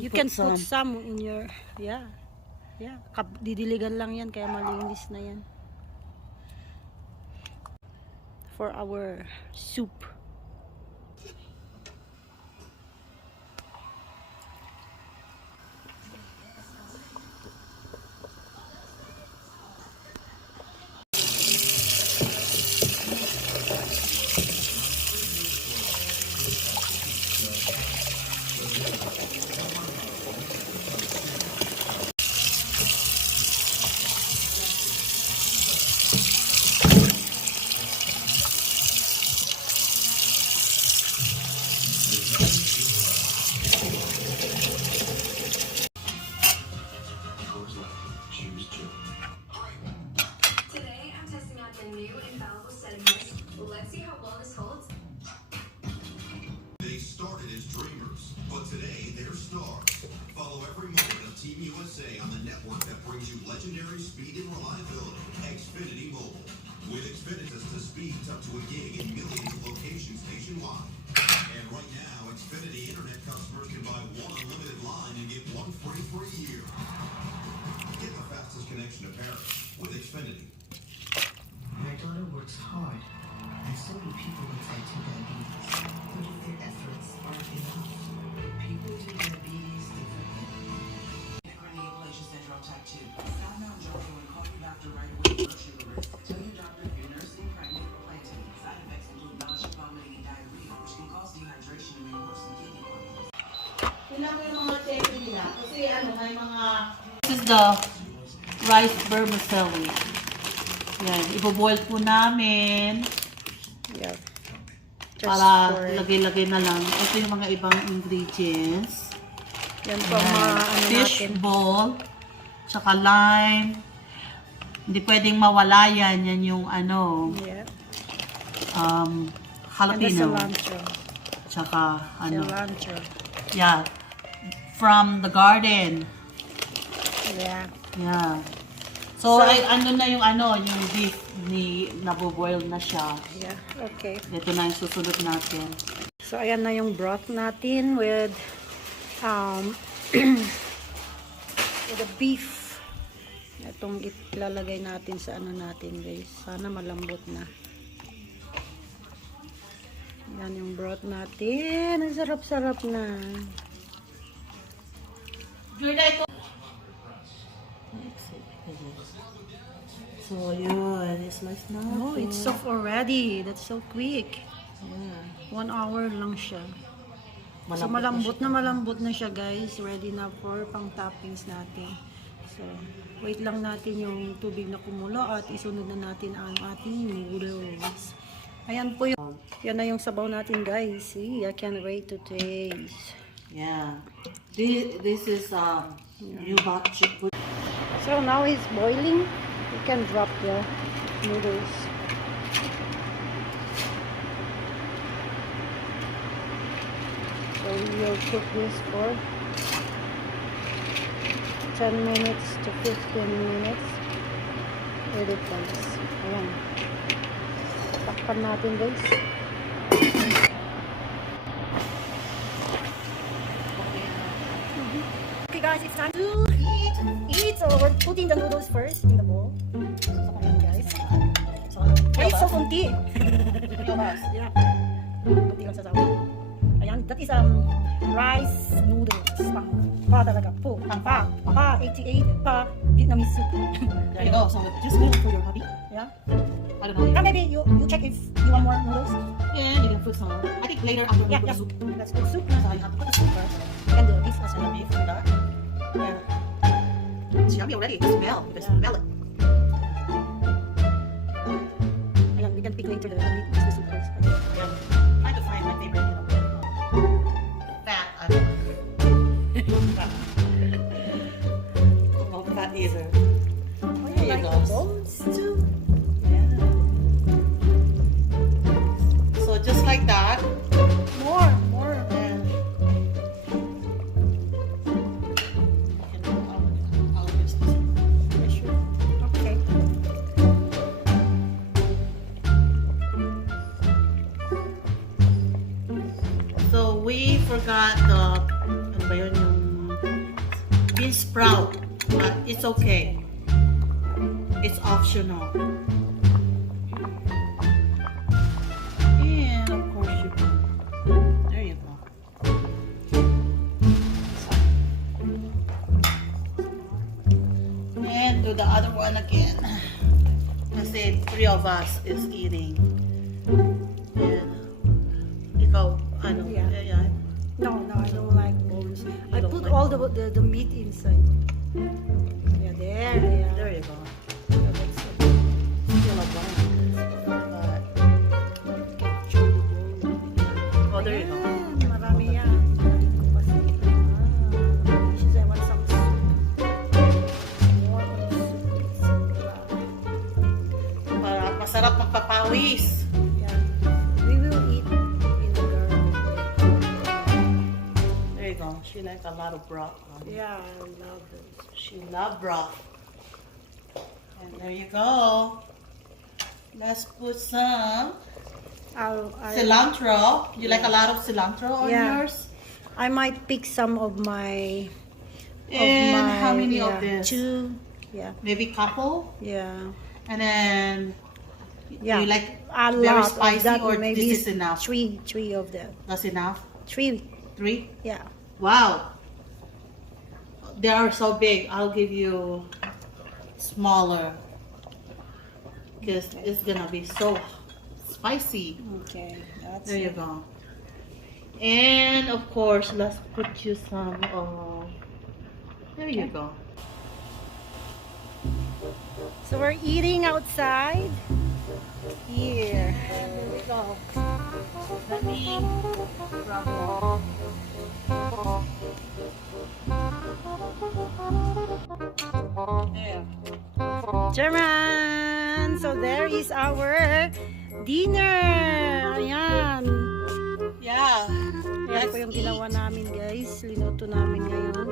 You can put some in your, yeah. Didiligan lang yan, kaya malinis na yan. For our soup. They started as dreamers, but today they're stars. Follow every moment of Team USA on the network that brings you legendary speed and reliability. Xfinity Mobile. With Xfinity to speeds up to a gig in millions of locations nationwide. And right now, Xfinity Internet customers can buy one unlimited line and get one free for a year. Get the fastest connection to Paris with Xfinity. My daughter works hard, and so do people with type 2 diabetes. But if their efforts aren't enough, people do diabetes differently. Grenade Glacier syndrome type 2. Stop now, Jojo, and call your doctor right away for blood sugar risk. Tell your doctor if you're nursing, pregnant, or planting. Side effects include nausea, vomiting, and diarrhea, which can cause dehydration and may worsen kidney problems. This is the rice vermicelli. Yan, iboboil po namin Yeah. para lagay-lagay na lang. Ito yung mga ibang ingredients. Yan po ang mga ano Fish natin. ball, tsaka lime. Hindi pwedeng mawala yan. Yan yung Yeah. And the jalapeno. cilantro. Tsaka Cilantro. yeah, from the garden. Yeah. Yeah. So, ay, na yung beef ni naboboil na siya. Yeah. Okay. Ito na yung susunod natin. So, ayan na yung broth natin with with the beef. Itong ilalagay natin sa ano natin, guys. Sana malambot na. Yan yung broth natin. Ang sarap-sarap na. Julia, ito. So, yun. Slice na. Oh, it's soft already. That's so quick. Yeah. 1 hour lang siya. So, Malambot malambot na siya, guys. Ready na for pang toppings natin. So, wait lang natin yung tubig na kumulo at isunod na natin ang ating noodles. Ayan po yung, yan na yung sabaw natin, guys. See, I can't wait to taste. Yeah. This is new batch. So, now it's boiling. You can drop the noodles. So, we'll cook this for 10 minutes to 15 minutes. It depends. Ayan. Takpan natin, guys. Okay, guys, it's time to eat. So, we're putting the noodles first in the bowl. So, ayan, guys. So, wait, so kunti. Yeah. Kunti lang sa sawa. Ayan, that is rice noodles. Pa talaga. Pa 88 pa Vietnamese soup. There you go. So, just wait for your hubby. Yeah. I don't know. And maybe you check if you want more noodles. Yeah, you can put some. I think later after we Yeah, put yeah. the soup. Let's put soup. So, you have to put the soup first. You can do this as And well. the beef for that. Yeah. It's yummy already. You can smell. You can Yeah. smell it. Ayan, we can pick later the meat. The soup first. Yeah. Trying to find my favorite, fat. Well, fat either. Oh, There you you like go. the bones too? Yeah. So just like that. More. And I'll use this. Yeah, sure. Okay. So we forgot the ano ba yun, yung bean sprout, but it's okay. It's optional. And of course you there you go. And do the other one again. Kasi 3 of us is eating. And ikaw, ano? Yeah. Ayan. No, I don't like bones. I don't put like all the meat inside. Yeah, there. There you go. Yeah, that's it. Still a bone. But, Chew the bone. oh, there you go. Ayan, marami yan. She said, I want some soup. More on the soup. Para masarap magpapawis. Yeah. We will eat in the garden. There you go. She like a lot of broth. Yeah, I love those. She love broth. And there you go. Let's put some cilantro. You like a lot of cilantro on Yeah. yours? I might pick some of my. And how many of this? 2. Yeah. Maybe couple? Yeah. And then Yeah. you like A very lot spicy of that, or maybe this is enough? 3 of them. That's enough? 3. 3? Yeah. Wow. They are so big. I'll give you smaller. Because it's gonna be so spicy. Okay. That's There you it. go. And of course, let's put you some. There you go. So we're eating outside. Here. There we go. Let me grab one. There. German! So there is our dinner. Ayan. Yeah. Ayan Let's po yung eat. ginawa namin, guys. Linuto namin ngayon.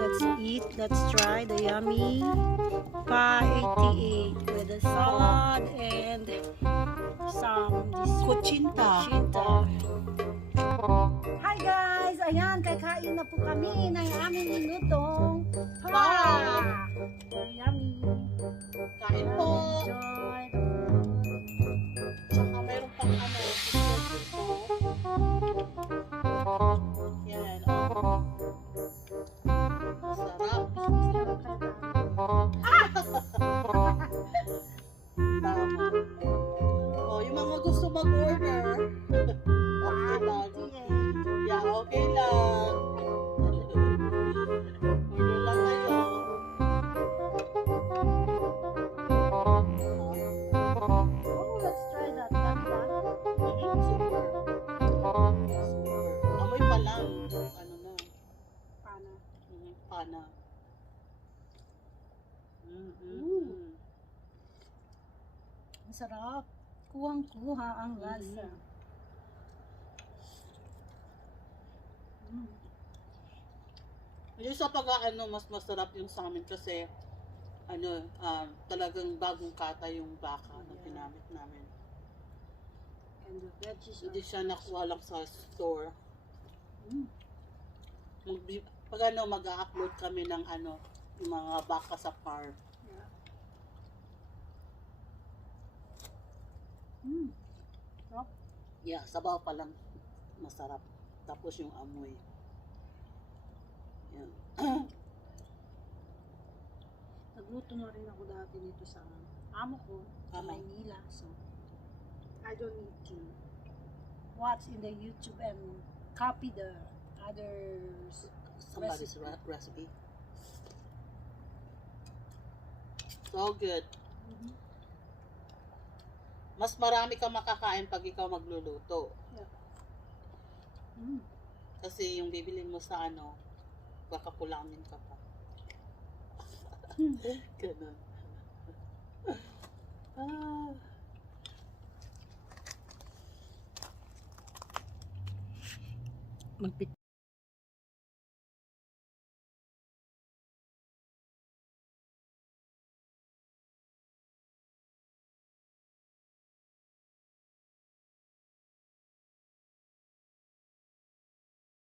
Let's eat. Let's try the yummy Pa 88 with a salad and some Kuchinta. chinta. Hi guys! Ayan, kakain na po kami ng aming linutong pa. Yummy. Kain po. Enjoy. Tsaka meron pang ano. Yan. Sarap. Tama. Oh, yung mga gusto mag-order. Okay lang. Yeah, okay lang. Order lang kayo. Oh, let's try that. Super. Amoy pa lang. Ano na. Pana. Pana. Masarap. Kuwang-kuha ang lasa. Yung sa pag-ano, mas masarap yung sa amin kasi talagang bagong kata yung baka na ginamit namin. And the veggies Hindi are... siya nakuha lang sa store. Pag mag-upload kami ng yung mga baka sa farm. Yeah. Sarap. Yeah, sabaw pa lang masarap. Tapos yung amoy. Yan. Nagluto na rin ako dati nito sa amo ko sa Maynila. So, I don't need to watch in the YouTube and copy the others. Somebody's recipe. So good. Mas marami kang makakain pag ikaw magluluto. Yeah. Kasi yung bibilin mo sa baka kulangin ka pa. Ganun. Magpit